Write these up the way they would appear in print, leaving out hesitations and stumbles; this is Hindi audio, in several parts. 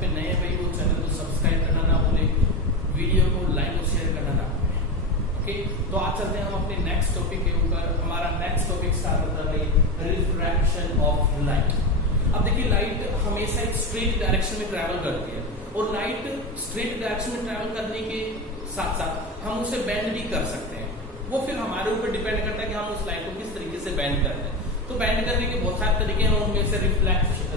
पे नए हैं भाई वो चैनल को सब्सक्राइब करना ना भूले, वीडियो को लाइक और शेयर करना ना भूले। ओके, तो आज चलते हैं हम अपने नेक्स्ट टॉपिक के ऊपर। हमारा नेक्स्ट टॉपिक स्टार्ट होता है भाई रिफ्रैक्शन ऑफ लाइट। अब देखिए लाइट हमेशा एक स्ट्रेट डायरेक्शन में ट्रैवल करती है और लाइट स्ट्रेट डायरेक्शन में ट्रैवल करने के साथ साथ हम उसे बेंड भी कर सकते हैं। वो फिर हमारे ऊपर डिपेंड करता है कि हम उस लाइट को किस तरीके से बेंड करते हैं। तो बेंड करने के बहुत सारे तरीके हैं, उनमें से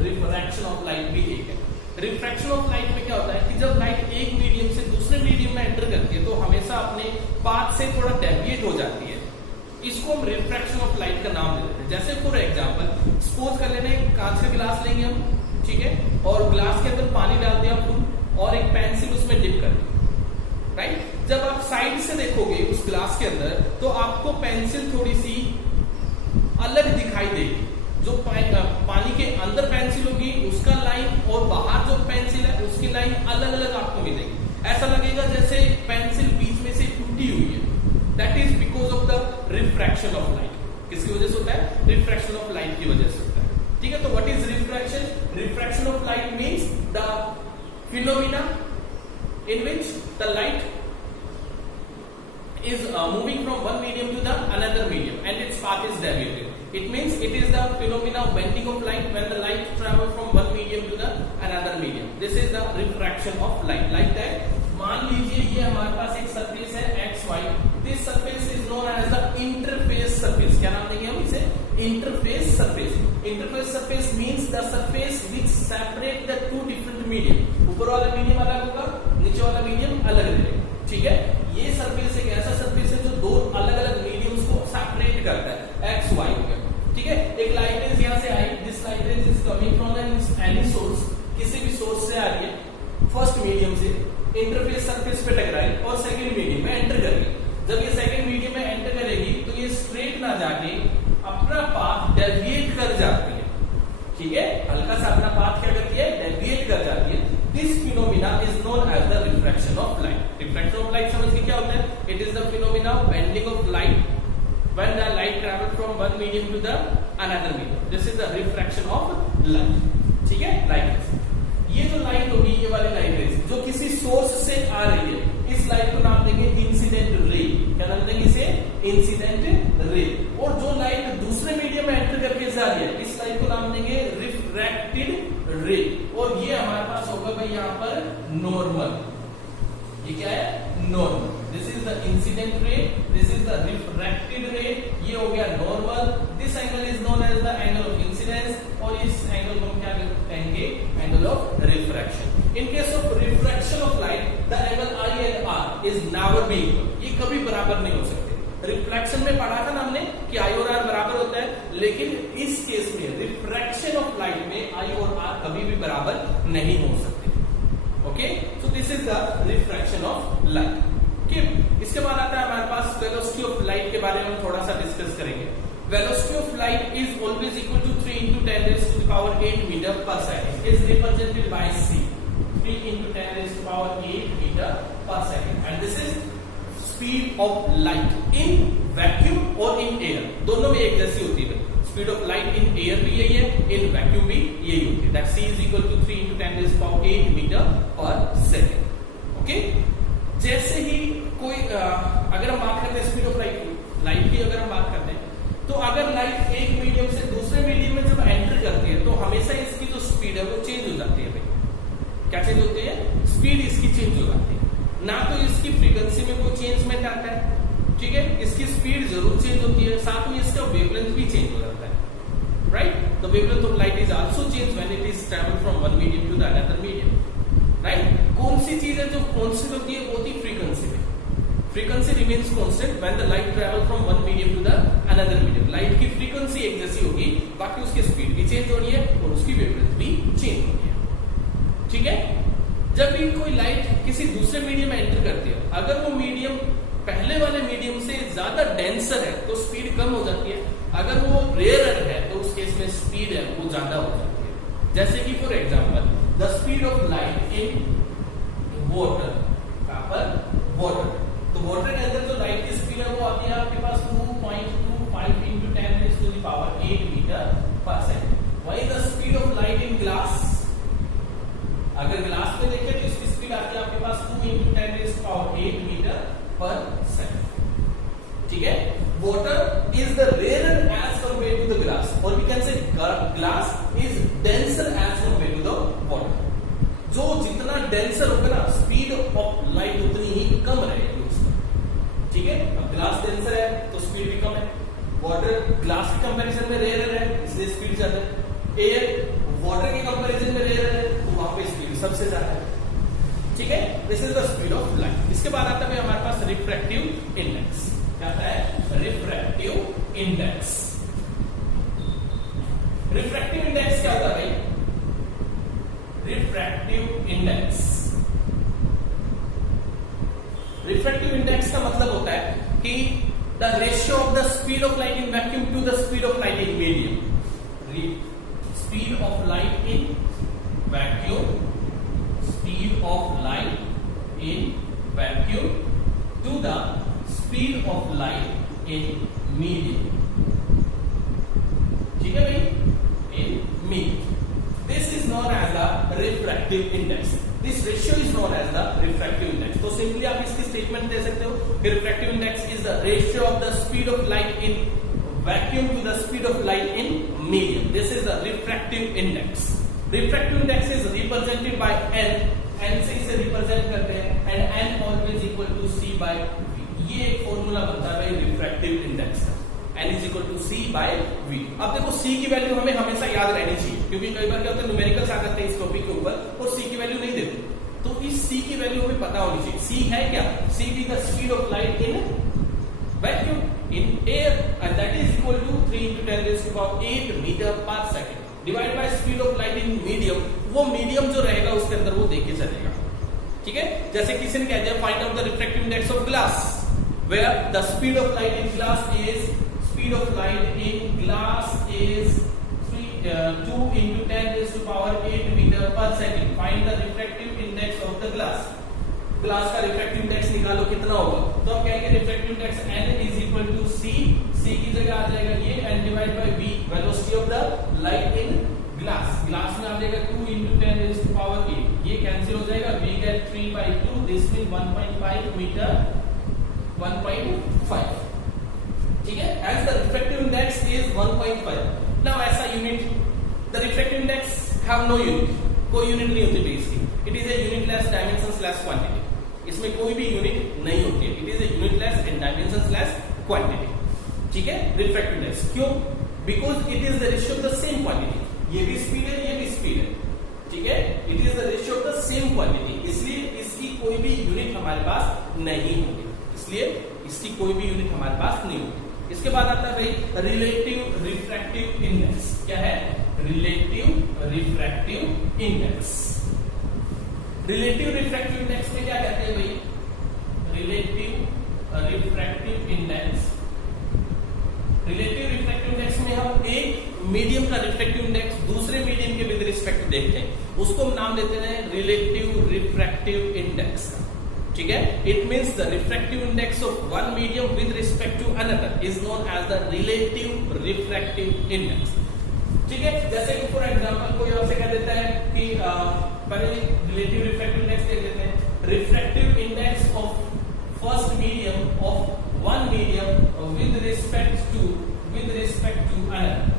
रिफ्रैक्शन ऑफ लाइट भी एक है। रिफ्रैक्शन ऑफ लाइट में क्या होता है कि जब लाइट एक मीडियम से दूसरे मीडियम में एंटर करती है तो हमेशा अपने पाथ से थोड़ा डेविएट हो जाती है। इसको हम रिफ्रैक्शन ऑफ लाइट का नाम दे देते हैं। जैसे फॉर एग्जांपल सपोज कर लेना एक कांच का गिलास लेंगे हम, ठीक है, और गिलास के अंदर पानी डाल दिया फुल और एक पेंसिल उसमें डिप कर दी, राइट। जब आप साइड से देखोगे उस गिलास के अंदर तो आपको पेंसिल थोड़ी सी अलग दिखाई देगी। जो पानी के अंदर पेंसिल होगी उसका लाइन और बाहर जो पेंसिल है उसकी लाइन अलग अलग आपको मिलेगी। ऐसा लगेगा जैसे पेंसिल बीच में से टूटी हुई है। That is because of the refraction of light. किसकी वजह से होता है? रिफ्रैक्शन ऑफ लाइट की वजह से होता है, ठीक है। तो what is refraction? Refraction of light means the phenomena in which the light is moving from one medium to the another medium and its path is deviated. It means it is the phenomena of bending of light when the light travels from one medium to the another medium. This is the refraction of light. Like that, मान लीजिए ये हमारे पास एक सरफेस है x y. This surface is known as the interface surface. क्या नाम देंगे हम इसे? Interface surface. Interface surface means the surface which separate the two different medium. ऊपर वाला मीडियम अलग होगा, नीचे वाला मीडियम अलग रहेगा, ठीक है। ये सरफेस एक ऐसा सरफेस है जो दो अलग अलग मीडियम्स को सेपरेट करता है, एक्स वाई को, ठीक है। एक लाइट रेज यहां से आई, this light rays is coming from any source, किसी भी सोर्स से आ रही है, फर्स्ट मीडियम से इंटरफेस सरफेस पे टकराई और सेकंड मीडियम में एंटर करेगी। जब ये सेकंड मीडियम में एंटर करेगी तो ये स्ट्रेट ना जाके अपना पाथ डेविएट कर जाती है, ठीक है। हल्का सा अपना पाथ क्या करती है? डेविएट कर जाती है। This phenomena is known as the refraction of light. Refraction of light समझ के क्या होता है? It is the phenomena of bending of light when the light travels from one medium to the another medium. This is the refraction of light. ठीक है? Light. ये जो लाइट होगी, ये वाली लाइट रेज जो किसी सोर्स से आ रही है, इस लाइट को नाम देंगे इंसिडेंट रे। क्या नाम देंगे इसे? Incident ray. और जो लाइट दूसरे मीडियम में एंटर करके जा रही है, इस लाइट को नाम देंगे रिफ्रैक्टेड रे। और ये हमारे पास होगा भाई यहाँ पर नॉर्मल। ये क्या है? Normal. This is the incident ray, this is the refracted ray. ये हो गया normal. This angle is known as the angle of incidence और इस एंगल को हम क्या कहेंगे? Angle of refraction. In case of refraction of light the angle I and R is never be equal. ये कभी बराबर नहीं हो सकते। रिफ्लेक्शन में पढ़ा था ना हमने कि आई और आर बराबर होता है, लेकिन इस केस में रिफ्रैक्शन ऑफ लाइट में आई और आर कभी भी बराबर नहीं हो सकते। Okay, so this is the refraction of light. Okay, इसके बाद आता है हमारे पास वेलोसिटी ऑफ लाइट के बारे में हम थोड़ा सा डिस्कस करेंगे। Velocity of light is always equal to 3 into 10 raised to the power 8 meter per second is represented by c, 3 into 10 raised to the power 8 meter per second, and this is speed of light in vacuum और इन एयर, दोनों में एक जैसी होती है। Speed of light in air भी यही है, इन वैक्यूम भी यही होती है। That c is equal to 3 into 10 raised to the power 8 meter per second। Okay, जैसे ही कोई अगर हम बात करते हैं स्पीड ऑफ लाइट की अगर हम बात करते हैं तो अगर लाइट एक मीडियम से दूसरे मीडियम में जब एंटर करती है तो हमेशा इसकी जो स्पीड है वो चेंज हो जाती है भाई। क्या चेंज होती है? स्पीड इसकी चेंज हो जाती है। ना तो इसकी फ्रीक्वेंसी में कोई चेंजमेंट आता है, ठीक है, इसकी स्पीड जरूर चेंज होती है, साथ में इसका वेवलेंथ भी चेंज हो जाता है, right. The wavelength of light is also change when it is travel from one medium to the another medium, right. कौन सी चीज है जो कांस्टेंट होती है? वो होती है फ्रीक्वेंसी में। Frequency remains constant when the light travel from one medium to the another medium. Light की फ्रीक्वेंसी एक जैसी होगी, बाकी उसकी स्पीड भी चेंज हो रही है और उसकी वेवलेंथ भी चेंज हो रही है, ठीक है। जब भी कोई लाइट किसी दूसरे मीडियम में एंटर करती है, अगर वो मीडियम पहले वाले मीडियम से ज्यादा डेंसर है तो स्पीड कम हो जाती है, अगर वो रेयरर है तो उस केस में स्पीड है वो ज्यादा हो जाती है। जैसे कि for example the speed of light in water, कहां पर? वाटर। तो वाटर के अंदर जो लाइट की स्पीड है वो आती है आपके पास 2.25 into 10 raised to the power 8 meter per second। वही the speed of light in glass अगर ग्लास में देखें तो इसकी स्पीड आती है आपके पास 2 × 10⁸ मीटर पर सेकंड। ठीक है, water is the rare as compare to the glass, और we can say glass is denser as compare to the water. जो जितना डेंसर होगा ना, स्पीड ऑफ लाइट उतनी ही कम रहेगी उसमें। ठीक है, अब ग्लास डेंसर है तो स्पीड भी कम है, वाटर ग्लास के कंपैरिजन में रेयर है इसलिए स्पीड ज्यादा है, एयर वाटर के कंपैरिजन में रेयर है तो वहां पे स्पीड सबसे ज्यादा है। ठीक है, this is the speed of light. इसके बाद आता है हमारे पास रिफ्रैक्टिव इंडेक्स। क्या आता है? Refractive index. रिफ्रैक्टिव इंडेक्स क्या होता है भाई? रिफ्रैक्टिव इंडेक्स, रिफ्रैक्टिव इंडेक्स का मतलब होता है कि the ratio of the speed of light in vacuum to the speed of light in medium. Speed of light in vacuum, speed of light in vacuum to the speed of light in medium. ठीक है भाई, in medium. This is known as the refractive index. This ratio is known as the refractive index. तो सिंपली आप इसकी स्टेटमेंट दे सकते हो कि refractive index is the ratio of the speed of light in vacuum to the speed of light in medium. This is the refractive index. Refractive index is represented by n. n से इसे रिप्रेजेंट करते हैं, and n always equal to c by v. ये एक फॉर्मूला बनता है भाई रिफ्रैक्टिव इंडेक्स का। n is equal to c by v। अब देखो c की वैल्यू हमें हमेशा याद रहनी चाहिए, क्योंकि कई बार क्या होता है न्यूमेरिकल्स आ जाते हैं इस टॉपिक के ऊपर और c की वैल्यू नहीं देते, तो इस c की वैल्यू हमें पता होनी चाहिए। c है क्या? c is the speed of light in vacuum in air and that is equal to 3 × 10⁸ metre पर second divide by speed of light in medium. वो मीडियम जो रहेगा उसके अंदर वो देख के चलेगा। ठीक है, जैसे किसी ने कह दिया find out the refractive index of glass, where the speed of light in glass is speed of light in glass is 2 × 10⁸ meter per second. Find the refractive index of the glass. Glass का रिफ्रैक्टिव इंडेक्स निकालो कितना होगा, तो हम कहेंगे refractive index n is equal to c, c की जगह आ जाएगा ये n divide by v, velocity of the light in glass. Glass में आ जाएगा 2 × 10⁸, ये कैंसिल हो जाएगा, v get 3/2, this mean 1.5 metre, 1.5। ठीक है, as the refractive index is 1.5. now ऐसा unit, the refractive index have no unit, कोई यूनिट नहीं होती है इसकी, it is a unitless dimension slash quantity, इसमें कोई भी यूनिट नहीं होती है, it is a unitless in dimension slash quantity। ठीक है, refractive index क्यों? because it is the ratio of the same quantity, ये भी स्पीड है ये भी स्पीड है। ठीक है, it is the ratio of the same quantity, इसलिए इसकी कोई भी यूनिट हमारे पास नहीं होगी, इसलिए इसकी कोई भी यूनिट हमारे पास नहीं होगी। इसके बाद आता है भाई रिलेटिव रिफ्रैक्टिव इंडेक्स। क्या है? Relative refractive index. Relative refractive index में क्या कहते हैं भाई? Relative refractive index, relative refractive index में हम एक मीडियम का रिफ्रैक्टिव इंडेक्स दूसरे मीडियम के विद रिस्पेक्ट देखते हैं, उसको हम नाम देते हैं रिलेटिव रिफ्रैक्टिव इंडेक्स। ठीक है, it means the refractive index of one medium with respect to another is known as the relative refractive index. ठीक है, जैसे कि फॉर एग्जांपल कोई आपसे कह देता है कि पहले रिलेटिव रिफ्रैक्टिव इंडेक्स देख लेते हैं, refractive index of first medium of one medium with respect to another,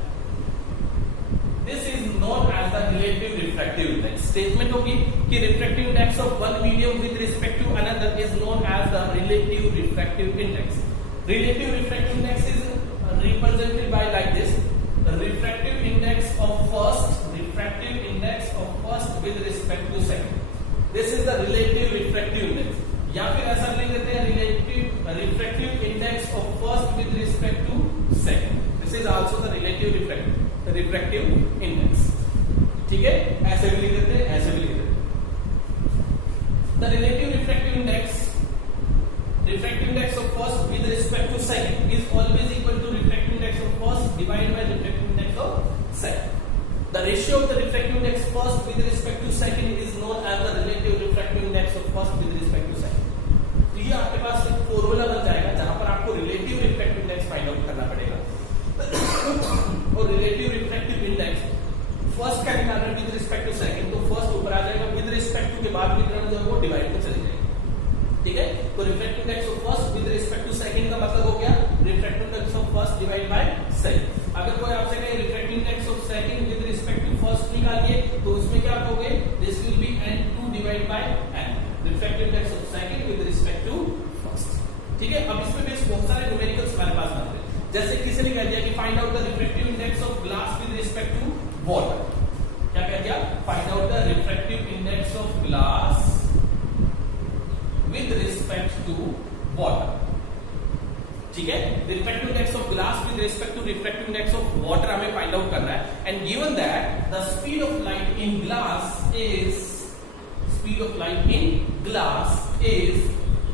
this is known as the relative refractive index. Statement होगी कि refractive index of one medium with respect to another is known as the relative refractive index. Relative refractive index is represented by like this, refractive index of first with respect to second, this is the relative refractive index. या फिर ऐसा लिख देते हैं relative refractive index of first with respect to second, this is also the relative refractive index. ठीक है, ऐसे भी लिख देते हैं, ऐसे भी लिख देते हैं। The relative refractive index of first with respect to second is always equal to refractive index of first divided by refractive index of second. The ratio of the refractive index first with respect to second is known as the relative refractive index of first with respect to second. तो ये आपके पास एक फॉर्मूला बन जाएगा जहां पर आपको relative refractive index find out करना पड़ेगा। और रिलेटिव रिफ्रैक्टिव इंडेक्स फर्स्ट का निकालना विद रिस्पेक्ट टू सेकंड, तो फर्स्ट ऊपर आ जाएगा, विद बाद की टर्म जो है वो डिवाइड में चली जाएगी। ठीक है, तो refractive index of first with respect to second का मतलब हो गया refractive index of first divide by second. अगर कोई आपसे कहे refractive index of second with respect to first निकालिए, तो उसमें क्या कहोगे, this will be n2 divide by n, refractive index of second with respect to first. ठीक है, अब इसमें बेस बहुत सारे न्यूमेरिकल्स हमारे पास बनते हैं। जैसे किसी ने कह दिया कि find out the refractive index of glass with respect to water. क्या कह दिया, find out the refractive index of glass with respect to water. ठीक है, refractive index of glass with respect to refractive index of water हमें फाइंड आउट करना है। And given that the speed of light in glass is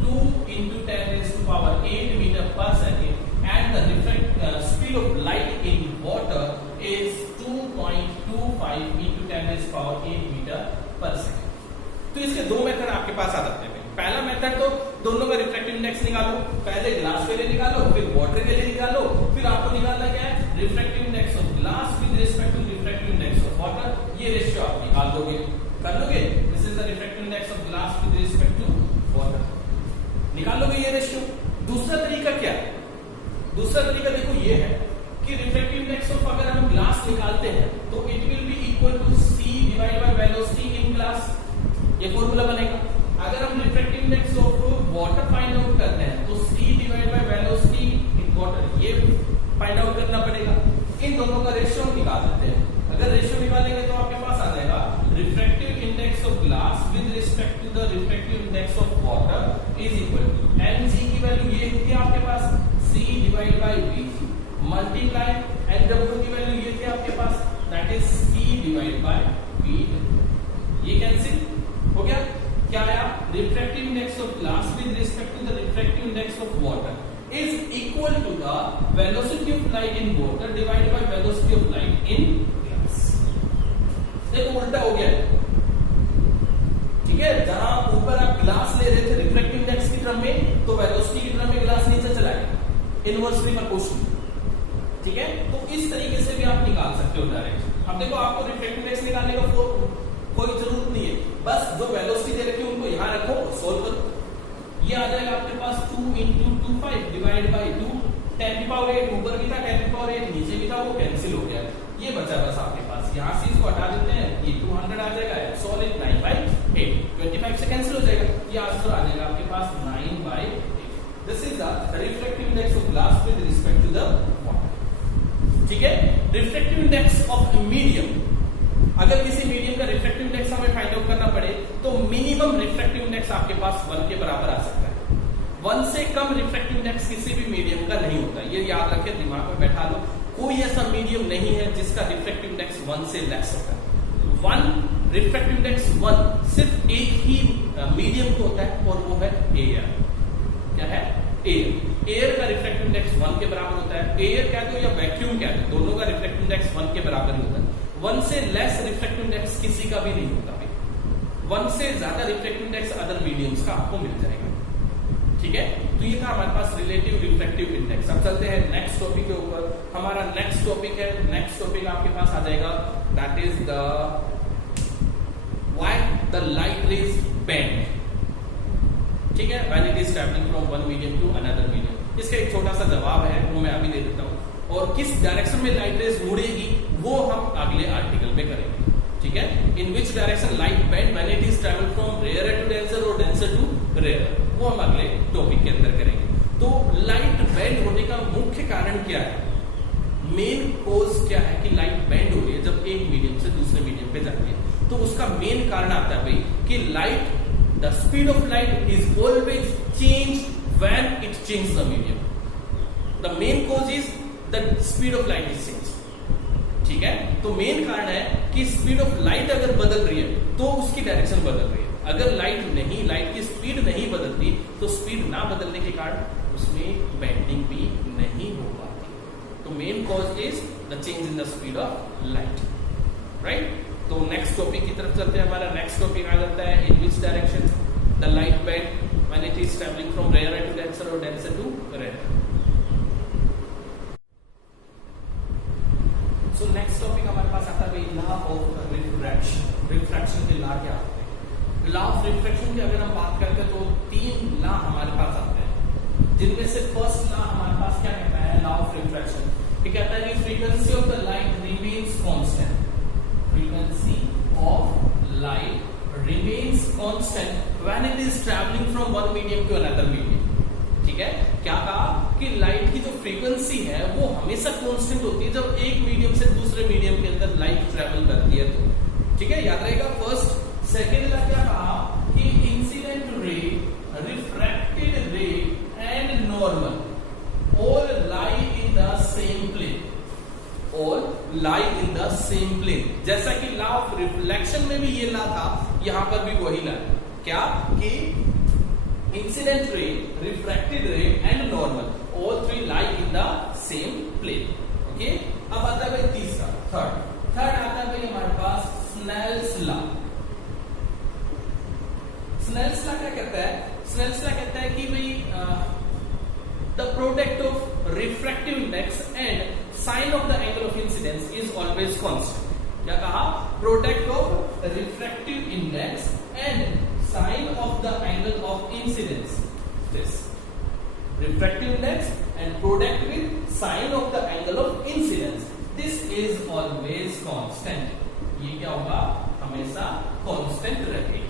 2 into 10 raised to power 8 meter per second and the speed of light in water is 2.25 into 10 raised to power 8 meter per second। तो इसके दो मेथड आपके पास आ सकते हैं। पहला मेथड तो दोनों का रिफ्रैक्टिव इंडेक्स निकालो, पहले ग्लास के लिए निकालो, फिर वाटर के लिए निकालो, फिर आपको निकालना क्या है, refractive index of glass with respect to refractive index of water. ये रेशियो आप निकाल दोगे, कर लोगे। This is the refractive index of glass with respect to water, निकाल लोगे ये रेशियो। दूसरा तरीका क्या है, दूसरा तरीका देखो ये है कि रिफ्रैक्टिव इंडेक्स ऑफ अगर हम ग्लास निकालते हैं तो it will be equal to c divide by velocity in glass, ये फॉर्मूला बनेगा। अगर हम refractive index of water find out करते हैं तो c divide by velocity in water, ये फाइंड आउट करना पड़ेगा। इन दोनों का रेशियो हम निकाल देते हैं। अगर रेशियो निकालेंगे तो आपके पास आ जाएगा refractive index of glass with respect to the refractive index of water is equal to mg की वैल्यू ये थी आपके पास c divide by vg multiply nw की वैल्यू ये थी आपके पास, that is c divide by v। ये कैंसिल हो गया। क्या आया, refractive index of glass with respect to the refractive index of water is equal to the velocity of light in water divided by velocity of light in glass. देखो उल्टा हो गया। ठीक है, जहां ऊपर आप ग्लास ले रहे थे रिफ्रैक्टिव इंडेक्स की टर्म में, तो वेलोसिटी की टर्म में ग्लास नीचे चला गया, इनवर्सली प्रोपोर्शनल। ठीक है, तो इस तरीके से भी आप निकाल सकते हो डायरेक्ट। अब देखो आपको रिफ्रैक्टिव इंडेक्स निकालने का कोई जरूरत नहीं है, बस जो वेलोसिटी दे रखी है उनको यहां रखो, सोल्व करो। ये आ जाएगा आपके पास 2 into 25 डिवाइड बाय 2, 10 की पावर 8 ऊपर भी था, 10 की पावर 8 नीचे भी था, वो कैंसिल हो गया। ये बचा बस आपके पास, यहां से इसको हटा देते हैं, ये 200 आ जाएगा, सॉलिड 9/8, 25 से कैंसिल हो जाएगा, ये आंसर आ जाएगा आपके पास 9/8। This is the refractive index of glass with respect to the water. ठीक है, रिफ्रैक्टिव इंडेक्स ऑफ मीडियम, अगर किसी मीडियम का रिफ्रैक्टिव इंडेक्स हमें फाइंड आउट करना पड़े तो मिनिमम रिफ्रैक्टिव इंडेक्स आपके पास 1 के बराबर आ सकता है। 1 से कम रिफ्रैक्टिव इंडेक्स किसी भी मीडियम का नहीं होता, ये याद रखें, दिमाग में बैठा लो। कोई ऐसा मीडियम नहीं है जिसका रिफ्रैक्टिव इंडेक्स 1 से लेस होता है। 1 रिफ्रैक्टिव इंडेक्स 1 सिर्फ एक ही मीडियम को होता है और वो है एयर। क्या है, एयर। एयर का रिफ्रैक्टिव इंडेक्स 1 के बराबर होता है। एयर कह दो या वैक्यूम कह दो, दोनों का रिफ्रैक्टिव इंडेक्स 1 के बराबर ही होता है। 1 से लेस रिफ्रैक्टिव इंडेक्स किसी का भी नहीं होता। 1 से ज्यादा रिफ्रैक्टिव इंडेक्स अदर मीडियम्स का आपको मिल जाएगा। ठीक है, तो ये था हमारे पास रिलेटिव रिफ्रैक्टिव इंडेक्स। अब चलते हैं नेक्स्ट टॉपिक के ऊपर। हमारा नेक्स्ट टॉपिक है, नेक्स्ट टॉपिक आपके पास आ जाएगा, that is the why the light rays bend. ठीक है, when it is travelling from one medium to another medium. इसका एक छोटा सा जवाब है, वो मैं अभी दे देता हूं, और किस डायरेक्शन में लाइट रेज मुड़ेगी वो हम अगले आर्टिकल में करेंगे। ठीक है, in which direction light bend when it is travel from rare to denser और डेंसर टू रेयर, वो हम अगले टॉपिक के अंदर करेंगे। तो लाइट बेंड होने का मुख्य कारण क्या है, मेन कोज क्या है कि लाइट बेंड हो रही है जब एक मीडियम से दूसरे मीडियम पे जाती है। तो उसका मेन कारण आता है भाई कि light, the speed of light is always change when it change the medium. The main cause is the speed of light is change. ठीक है, तो मेन कारण है कि स्पीड ऑफ लाइट अगर बदल रही है तो उसकी डायरेक्शन बदल रही है। अगर लाइट की स्पीड नहीं बदलती तो स्पीड ना बदलने के कारण उसमें बेंडिंग भी नहीं हो पाती। तो main cause is the change in the speed of light, right. तो नेक्स्ट टॉपिक की तरफ चलते हैं। हमारा नेक्स्ट टॉपिक आ जाता है in which direction the light bend when it is travelling from rare to denser और denser to rare. So next topic हमारे पास आता है लॉ ऑफ रिफ्रैक्शन। रिफ्रैक्शन के लॉ क्या होते हैं? लॉ ऑफ रिफ्रैक्शन की अगर हम बात करते हैं तो 3 लॉ हमारे पास आते हैं, जिनमें से फर्स्ट लॉ हमारे पास क्या कहता है, लॉ ऑफ रिफ्रैक्शन। ये कहता है कि frequency of the light remains constant, frequency of light remains constant when it is travelling from one medium to another medium. ठीक है, क्या कहा कि लाइट की जो फ्रीक्वेंसी है वो हमेशा कांस्टेंट होती है जब एक मीडियम से दूसरे मीडियम के अंदर लाइट ट्रैवल करती है तो। ठीक है, याद रहेगा। फर्स्ट सेकेंड का क्या कहा कि इंसिडेंट रे, रिफ्रैक्टेड रे and normal all lie in the same plane, all lie in the same plane। जैसा कि लॉ ऑफ रिफ्लेक्शन में भी ये लॉ था, यहां पर भी वही लॉ है। क्या कि इंसिडेंट रे, रिफ्रैक्टेड रे and normal all three lie in the same plane। Okay, अब आता है भाई तीसरा, थर्ड आता है भाई हमारे पास स्नेल्स लॉ। स्नेल्स लॉ क्या कहता है, स्नेल्स लॉ कहता है कि भाई the product of refractive index and sine of the angle of incidence is always constant। क्या कहा, product of refractive index and sine of the angle of incidence, this refractive index and product with sine of the angle of incidence, this is always constant। ये क्या होगा, हमेशा constant रहेगा।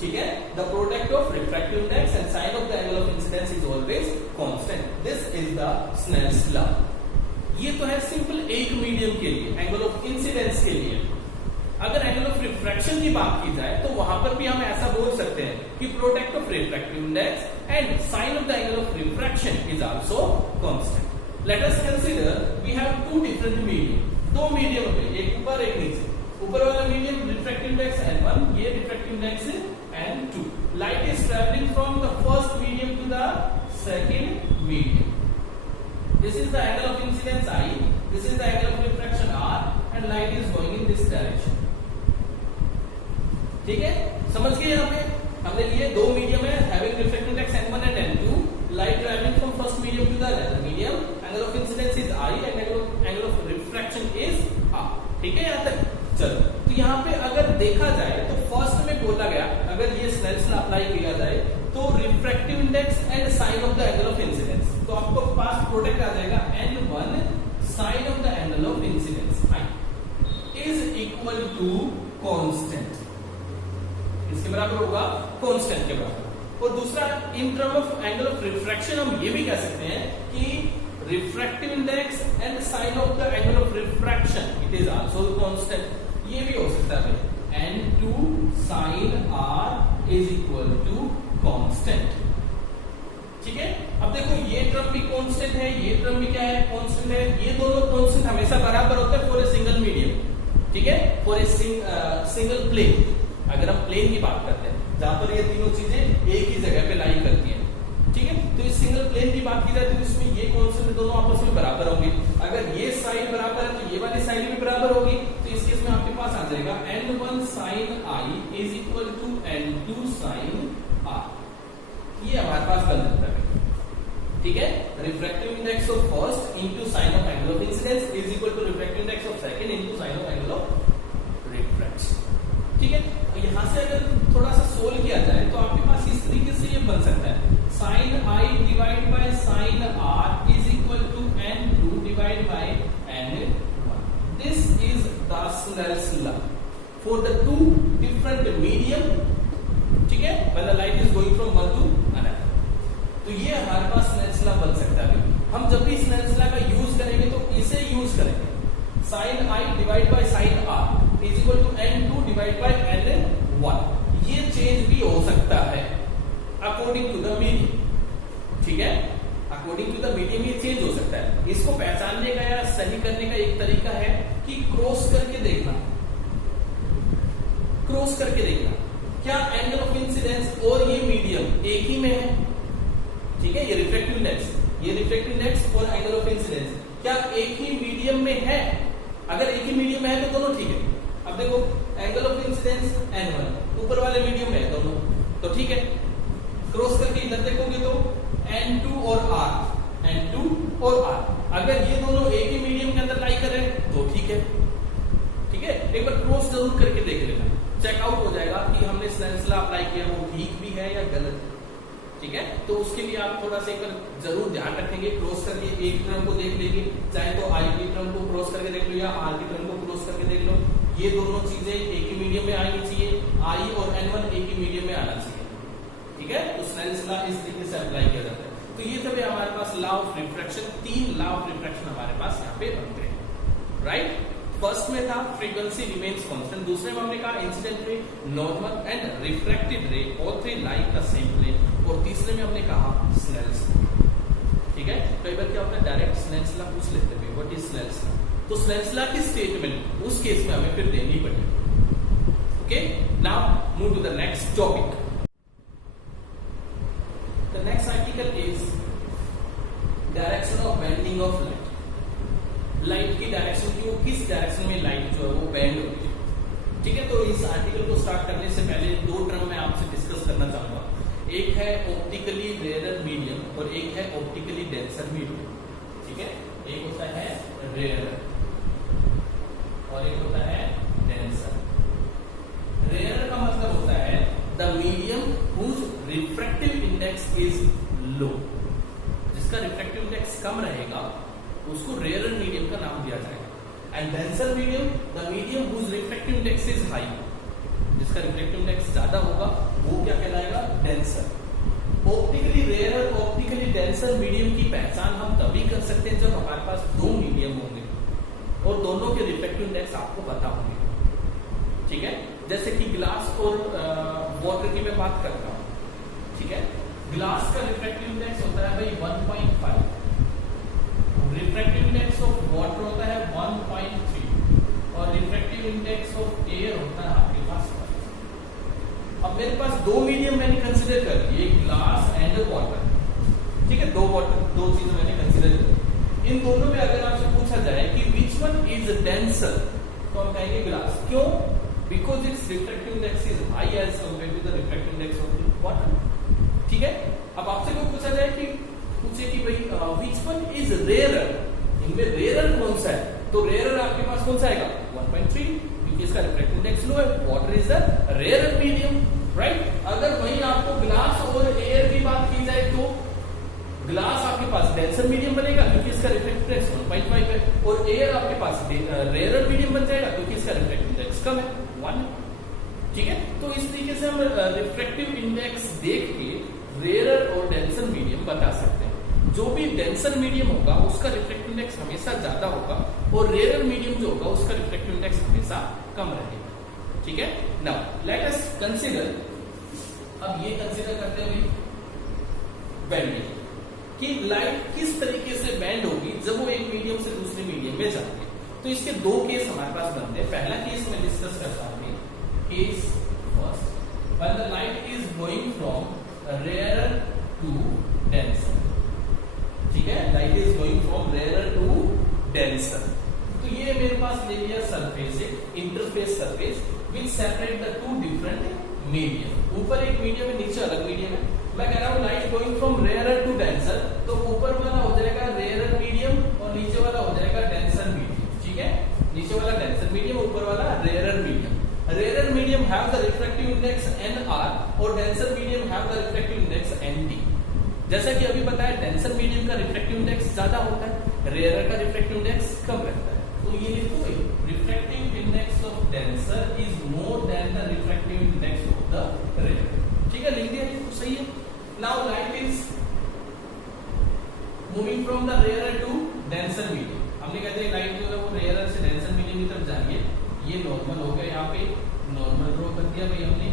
ठीक है, the product of refractive index and sine of the angle of incidence is always constant, this is the Snell's law. ये तो है सिंपल एक मीडियम के लिए, एंगल ऑफ इंसिडेंस के लिए। अगर एंगल ऑफ रिफ्रैक्शन की बात की जाए तो वहां पर भी हम ऐसा बोल सकते हैं कि product of refractive index and sine of the angle of refraction is also constant. Let us consider we have two different medium, दो मीडियम है, एक ऊपर एक नीचे। ऊपर वाला मीडियम रिफ्रैक्टिव इंडेक्स n1, ये refractive index n2। Light is travelling from the first medium to the second medium. This is the angle of incidence I, this is the angle of refraction R and light is going in this direction. ठीक है, समझ गए। यहाँ पे हमने लिए दो मीडियम है having refractive index n1 and n2, light travelling from first medium to the other medium, angle of incidence is I and angle of refraction is R। ठीक है, यहाँ तक चलो। तो यहाँ पे अगर देखा जाए तो फर्स्ट में बोला गया, अगर ये स्नेल्स लॉ अप्लाई किया जाए तो refractive index and sine of the angle of incidence, तो आपको पास प्रोडक्ट आ जाएगा n1 sine of the angle of incidence I is equal to constant. इसके बराबर होगा कांस्टेंट के बराबर। और दूसरा, in term of angle of refraction हम ये भी कह सकते हैं कि refractive index and sine of the angle of refraction it is also constant. ये भी हो सकता है n2 sin R is equal to constant. ठीक है, अब देखो ये टर्म भी कांस्टेंट है, ये टर्म भी क्या है, कांस्टेंट है। ये दोनों कांस्टेंट हमेशा बराबर होते हैं फॉर ए सिंगल मीडियम। ठीक है, फॉर ए सिंगल प्लेन। अगर हम प्लेन की बात करते हैं जहां पर ये तीनों चीजें एक ही जगह पे लाई करती हैं। ठीक है, तो इस सिंगल प्लेन की बात की जाए तो इसमें ये कांस्टेंट दोनों आपस में बराबर होंगे। अगर ये साइड बराबर है तो ये वाली साइड भी बराबर होगी। तो इस केस में आपके पास आ जाएगा n1 sin I is equal to n2 sin R। ये हमारे पास बन जाता है। ठीक है, refractive index of first into sine of angle of incidence is equal to refractive index of second into sine of angle of refraction. ठीक है, यहां से अगर थोड़ा सा सोल्व किया जाए तो आपके पास इस तरीके से ये बन सकता है, sin I divide by sin R is equal to n2 divide by n1। This is the Snell's law for the two different medium. ठीक है, when the light is going from one to another. तो ये हमारे पास स्नेल्स लॉ बन सकता है। हम जब भी स्नेल्स लॉ का यूज करेंगे तो इसे यूज करेंगे, sin I divide by sin R is equal to n2 divide by n1। ये चेंज भी हो सकता है अकॉर्डिंग टू द मीडियम। ठीक है, अकॉर्डिंग टू द मीडियम ये चेंज हो सकता है। इसको पहचानने का या सही करने का एक तरीका है कि क्रॉस करके देखना, क्रॉस करके देखना क्या एंगल ऑफ इंसिडेंस और ये मीडियम एक ही में है। ठीक है, ये रिफ्रैक्टिव इंडेक्स और एंगल ऑफ इंसिडेंस क्या एक ही मीडियम में है। अगर एक ही मीडियम में है तो दोनों ठीक है। अब देखो एंगल ऑफ इंसिडेंस n1 ऊपर वाले मीडियम में है दोनों, तो ठीक है। क्रॉस करके इधर देखोगे तो n2 और R, अगर ये दोनों एक ही मीडियम के अंदर लाई कर रहे हैं तो ठीक है। ठीक है, एक बार क्रॉस जरूर करके देख लेना, चेकआउट हो जाएगा कि हमने स्नेल्स लॉ अप्लाई किया वो ठीक भी है या गलत है, ठीक है। तो उसके लिए आप थोड़ा सा एक जरूर ध्यान रखेंगे, क्रॉस करके एक टर्म को देख लेंगे, चाहे तो आई की टर्म को क्रॉस करके देख लो या आर की टर्म को क्रॉस करके देख लो, ये दोनों चीजें एक ही मीडियम में आनी चाहिए, आई और N1 एक ही मीडियम में आना चाहिए, ठीक है। तो स्नेल्स लॉ इस तरीके से अप्लाई किया जाता है। तो ये थे हमारे पास law of refraction, 3 law of refraction हमारे पास यहाँ पे बनते हैं, राइट। फर्स्ट में था फ्रीक्वेंसी रिमेन्स कांस्टेंट, दूसरे में हमने कहा incident ray, normal and refracted ray all three like the same plane, और तीसरे में हमने कहा स्नेल्स लॉ, ठीक है। कई बार क्या होता है डायरेक्ट स्नेल्स लॉ पूछ लेते हैं, व्हाट इज स्नेल्स लॉ, तो स्नेल्स लॉ की स्टेटमेंट उस केस में हमें फिर देनी पड़ेगी, okay. Now move to the next topic. The next article is direction of bending of light. Light की डायरेक्शन की, किस डायरेक्शन में लाइट जो है वो बेंड होती है, ठीक है। तो इस आर्टिकल को स्टार्ट करने से पहले 2 टर्म मैं आपसे डिस्कस करना चाहूंगा, एक है ऑप्टिकली रेयर मीडियम और एक है ऑप्टिकली डेंसर मीडियम, ठीक है। एक होता है रेयर और एक होता है डेंसर। रेयर का मतलब होता है the medium whose refractive index is low, जिसका रिफ्रैक्टिव इंडेक्स कम रहेगा उसको रेयर मीडियम का नाम दिया जाएगा। And denser medium the medium whose refractive index is high, जिसका रिफ्रैक्टिव इंडेक्स ज्यादा होगा वो क्या कहलाएगा, डेंसर। ऑप्टिकली रेयर और ऑप्टिकली डेंसर मीडियम की पहचान हम तभी कर सकते हैं जब हमारे पास 2 मीडियम होंगे और दोनों के रिफ्रैक्टिव इंडेक्स आपको पता होंगे, ठीक है। जैसे कि ग्लास और वाटर की मैं बात करता हूं, ठीक है। ग्लास का रिफ्रैक्टिव इंडेक्स होता है भाई 1.5, रिफ्रैक्टिव इंडेक्स ऑफ वाटर होता है 1.3 और रिफ्रैक्टिव इंडेक्स ऑफ एयर होता है आपके पास 1। अब मेरे पास 2 मीडियम मैंने कंसीडर कर लिए, ग्लास एंड वाटर, ठीक है। 2 चीजें मैंने कंसीडर कर, इन दोनों में अगर आपसे पूछा जाए कि विच वन इज डेंसर, तो हम कहेंगे ग्लास। क्यों? Because it's refractive index is high as compare to the refractive index of water, ठीक है। अब आपसे कोई पूछा जाए कि पूछे कि भाई विच वन इज रेयरर, इनमें रेयरर कौन सा है, तो रेयरर आपके पास कौन सा आएगा 1.3, क्योंकि इसका रिफ्रैक्टिव इंडेक्स लो है, water is the rarer medium, right. अगर वहीं आपको ग्लास और एयर की बात की जाए तो ग्लास आपके पास डेंसर मीडियम बनेगा क्योंकि इसका रिफ्रैक्टिव इंडेक्स 1.5 है, और एयर आपके पास रेयरर मीडियम बन जाएगा क्योंकि इसका रिफ्रैक्टिव इंडेक्स कम है 1, ठीक है। तो इस तरीके से हम रिफ्रैक्टिव इंडेक्स देख के रेयरर और डेंसर मीडियम बता सकते हैं। जो भी डेंसर मीडियम होगा उसका रिफ्रैक्टिव इंडेक्स हमेशा ज्यादा होगा और रेयरर मीडियम जो होगा उसका रिफ्रैक्टिव इंडेक्स हमेशा कम रहेगा, ठीक है। नाउ लेट अस कंसीडर, अब ये कंसीडर करते हैं बेंडिंग, कि लाइट किस तरीके से बेंड होगी जब वो एक मीडियम से दूसरे मीडियम में जाती है। तो इसके 2 केस हमारे पास बनते हैं। पहला केस मैं डिस्कस करता हूं, case first, when the light is going from rarer to denser, ठीक है। Light is going from rarer to denser, तो ये मेरे पास ले लिया सरफेस, एक interface surface which separate the 2 different medium. ऊपर एक मीडियम है, नीचे अलग मीडियम है। मैं कह रहा हूं light going from rarer to denser, तो ऊपर वाला हो जाएगा रेयरर मीडियम और नीचे वाला हो जाएगा डेंसर मीडियम, ठीक है। नीचे वाला डेंसर मीडियम, ऊपर वाला rarer medium. Rarer medium have the refractive index NR और denser medium have the refractive index ND। जैसा कि अभी बताया डेंसर मीडियम का रिफ्रैक्टिव इंडेक्स ज्यादा होता है, रेयरर का रिफ्रैक्टिव इंडेक्स कम रहता है। तो ये लिखो भाई, refractive index of denser is more than the refractive index of the rarer, ठीक है। लिख दिया, ये तो सही है। Now light is moving from the rarer to denser medium. हमने कहते हैं लाइट जो है वो रेयरर से डेंसर मीडियम की तरफ जा रही है। ये नॉर्मल हो गया, यहाँ पे नॉर्मल ड्रॉ कर दिया भाई हमने,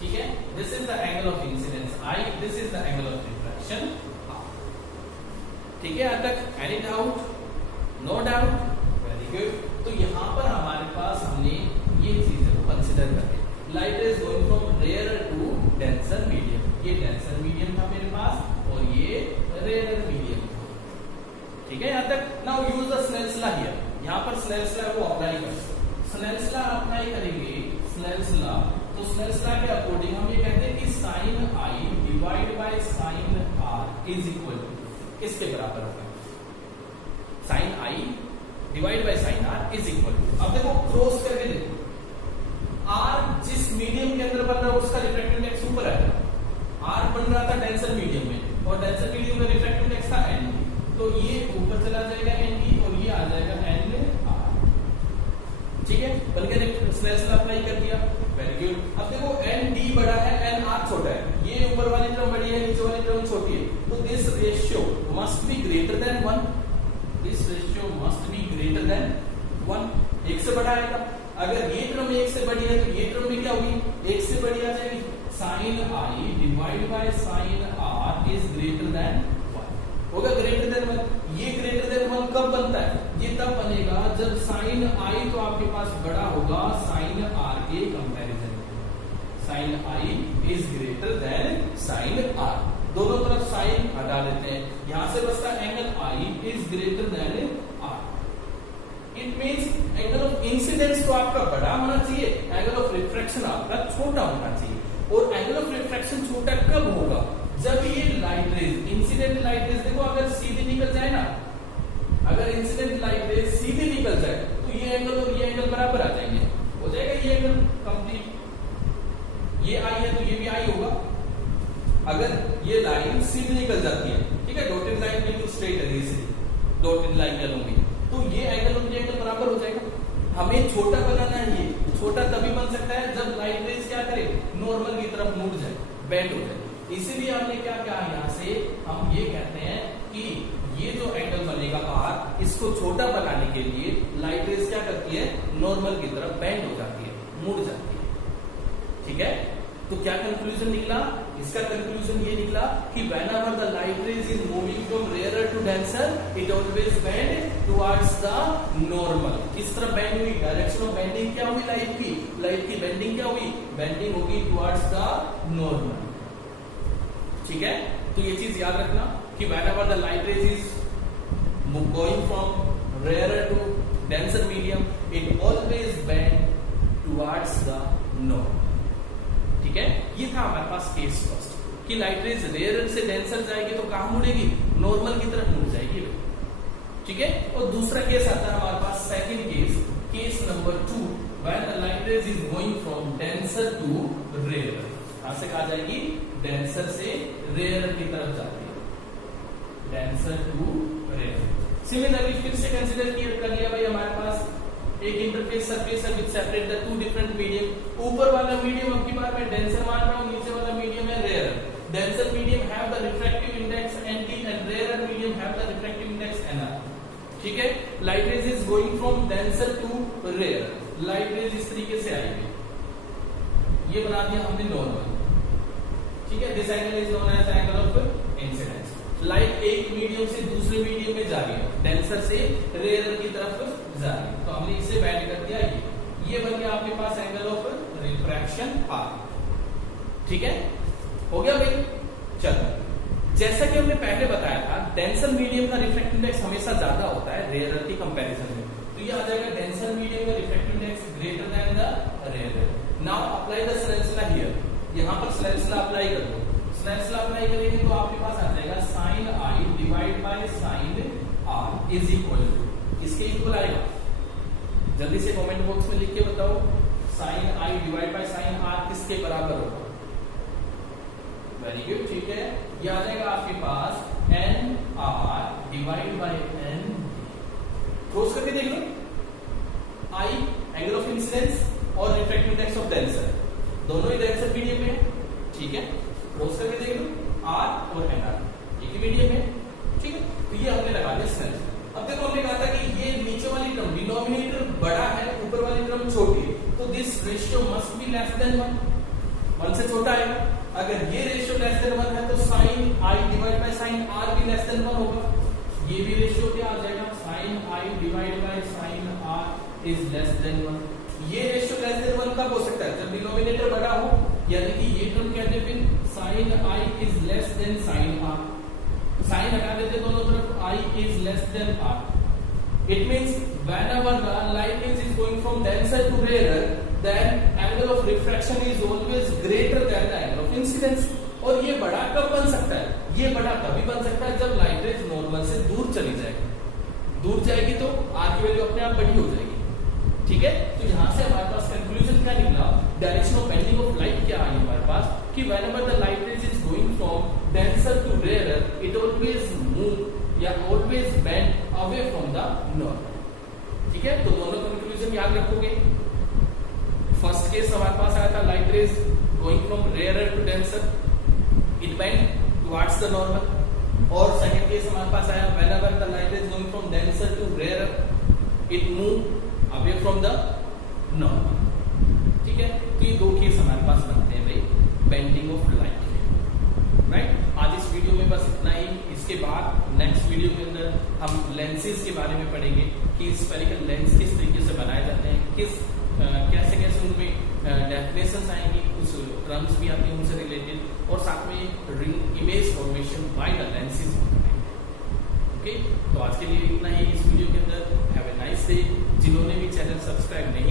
ठीक है। This is the angle of incidence I, this is the angle of refraction R, ठीक है। यहाँ तक any doubt? No doubt, very good. तो यहाँ पर हमारे पास हमने ये चीजें को कंसिडर करके light is going from rarer to denser medium, ये डेंसर मीडियम था मेरे पास और ये रेयरर मीडियम, ठीक है। यहाँ तक। Now use the Snell's law here, यहाँ पर स्नेल्स लॉ को अप्लाई कर, स्नेल्स लॉ अप्लाई करेंगे, स्नेल्स लॉ। तो स्नेल्स लॉ के अकॉर्डिंग हम ये कहते हैं कि sine I divide by sine R is equal to, किसके बराबर होगा, sine I divide by sine R is equal to. अब देखो क्रॉस करके देखो, R जिस ऊपर वाली टर्म बड़ी है, नीचे वाली टर्म छोटी है, तो this ratio must be greater than 1, this ratio must be greater than 1, एक से बड़ा आएगा। अगर ये टर्म एक से बड़ी है तो ये टर्म भी क्या होगी, एक से बड़ी आ जाएगी। Sine I divide by sine R is greater than 1 होगा, ग्रेटर देन 1। ये ग्रेटर देन 1 कब बनता है, ये तब बनेगा जब साइन आई तो आपके पास बड़ा होगा साइन आर के कंपैरिजन में। Sine I is greater than sine R, दोनों तरफ साइन हटा देते हैं, यहां से बचता angle I is greater than R. It means angle of incidence तो आपका बड़ा होना चाहिए, एंगल ऑफ रिफ्रैक्शन आपका छोटा होना चाहिए। और एंगल ऑफ रिफ्रैक्शन छोटा कब होगा, जब ये light rays, incident light rays देखो अगर सीधी निकल जाए ना, अगर इंसिडेंट लाइट रेज सीधी निकल जाए तो ये एंगल और ये एंगल बराबर आ जाएंगे, हो जाएगा ये एंगल कंप्लीट। ये आई है तो ये भी आई होगा, अगर ये लाइन सीधी निकल जाती है, ठीक है, डॉटेड लाइन बिल्कुल स्ट्रेट है, ये डॉटेड लाइन चलूंगी तो ये एंगल और ये एंगल बराबर हो जाएगा। हमें छोटा बनाना है, ये छोटा तभी बन सकता है जब लाइट रेज क्या करे, नॉर्मल की तरफ मुड़ जाए, बेंड हो जाए। इसीलिए हमने क्या कहा, यहाँ से हम ये कहते हैं कि ये जो एंगल बनेगा आर, इसको छोटा बनाने के लिए लाइट रेज क्या करती है, नॉर्मल की तरफ बेंड हो जाती है, मुड़ जाती है, ठीक है। तो क्या कंक्लूजन निकला, इसका कंक्लूजन ये निकला कि whenever the light rays is moving from rarer to denser, it always bend towards the normal। किस तरह बेंड हुई, डायरेक्शन ऑफ बेंडिंग क्या हुई लाइट की बेंडिंग क्या हुई, बेंडिंग होगी towards the normal, ठीक है। तो ये चीज याद रखना कि whenever the light rays is going from rarer to denser medium, it always bend towards the normal, ठीक है। ये था हमारे पास केस फर्स्ट कि लाइट रेज रेयर से डेंसर जाएगी तो कहां मुड़ेगी, नॉर्मल की तरफ मुड़ जाएगी, ठीक है। और दूसरा केस आता है हमारे पास second case, case number 2, when the light rays is going from denser to rare. कहां से कहा जाएगी, डेंसर से रेयर की तरफ जाती है, डेंसर टू रेयर। सिमिलरली फिर से कंसीडर कर लिया भाई हमारे पास एक इंटरफेस सरफेस है विच separate the two different medium. ऊपर वाला मीडियम अब की बार मैं डेंसर मान रहा हूं, नीचे वाला मीडियम है rare. Denser medium have the refractive index nt and rare medium have the refractive index nr, ठीक है। Light rays is going from denser to rare, light rays इस तरीके से आएगी, ये बना दिया हमने नॉर्मल, ठीक है। This angle is known as angle of incidence. लाइट एक मीडियम से दूसरे मीडियम में जा रही है, डेंसर से रेयर की तरफ जा रही है, तो हमने इसे बैंड कर दिया, ये बन गया आपके पास एंगल ऑफ रिफ्रैक्शन आर, ठीक है। हो गया भाई, चलो जैसा कि हमने पहले बताया था डेंसर मीडियम का रिफ्रैक्टिव इंडेक्स हमेशा ज्यादा होता है रेयर के कंपैरिजन में, तो ये आ जाएगा डेंसर मीडियम का refractive index greater than the rare. Now apply the Snell's here, यहां पर स्नेल्स लॉ अप्लाई कर दो। स्नेल्स लॉ अप्लाई करेंगे तो आपके पास आ जाएगा sine I divide by sine R is equal to, किसके इक्वल आएगा, जल्दी से कमेंट बॉक्स में लिख के बताओ, sine I divide by sine R किसके बराबर होगा। वेरी गुड, ठीक है। ये आ जाएगा आपके पास N R divide by N, cross करके देख लो, आई एंगल ऑफ इंसिडेंस और रिफ्रैक्टिव इंडेक्स ऑफ डेंसर, दोनों ही डेंसर मीडियम में है, ठीक है। क्रॉस करके देख लो, आर और एन आर एक ही मीडियम है, ठीक है। तो ये हमने लगा दिया स्नेल्स। अब देखो हमने कहा था कि ये नीचे वाली टर्म डिनोमिनेटर बड़ा है, ऊपर वाली टर्म छोटी है, तो this ratio must be less than 1 से छोटा है। अगर ये रेशियो लेस देन 1 है तो sine I divide by sine R भी लेस देन 1 होगा, ये भी रेशियो क्या आ जाएगा, sine I divide by sine R is less than 1। ये रेशियो लेस देन 1 कब हो सकता है, जब डिनोमिनेटर बड़ा हो, यानी कि ये टर्म कहते हैं फिर sine I is less than sine R, sine हटा देते दोनों तरफ, I is less than R. It means whenever the light is going from denser to rarer, then angle of refraction is always greater than the angle of incidence। और ये बड़ा कब बन सकता है, ये बड़ा तभी बन सकता है जब लाइट रेज नॉर्मल से दूर चली जाएगी, दूर जाएगी तो आर की वैल्यू अपने आप बड़ी हो जाएगी, ठीक है। तो यहां से हमारे पास कंक्लूजन क्या निकला, direction of bending of light क्या आई हमारे पास कि whenever the light rays is going from denser to rarer, it always move या always bend away from the normal, ठीक है। तो दोनों कंक्लूजन याद रखोगे। फर्स्ट केस हमारे पास आया था light rays going from rare to denser, it bend towards the normal. और सेकंड केस हमारे पास आया whenever the light is going from denser to rarer, it move away from the normal. ठीक है, तो ये दो केस हमारे पास बनते हैं भाई बेंडिंग ऑफ लाइट, राइट. आज इस वीडियो में बस इतना ही. इसके बाद नेक्स्ट वीडियो के अंदर हम लेंसेज के बारे में पढ़ेंगे कि स्फेरिकल लेंस किस तरीके से बनाए जाते हैं, किस कैसे कैसे उनमें डेफिनेशंस आएंगी, कुछ टर्म्स भी आती हैं उनसे रिलेटेड, और साथ में ring image formation by the lenses. Okay, तो आज के लिए इतना ही इस वीडियो के अंदर. Have a nice day. जिन्होंने भी चैनल सब्सक्राइब नहीं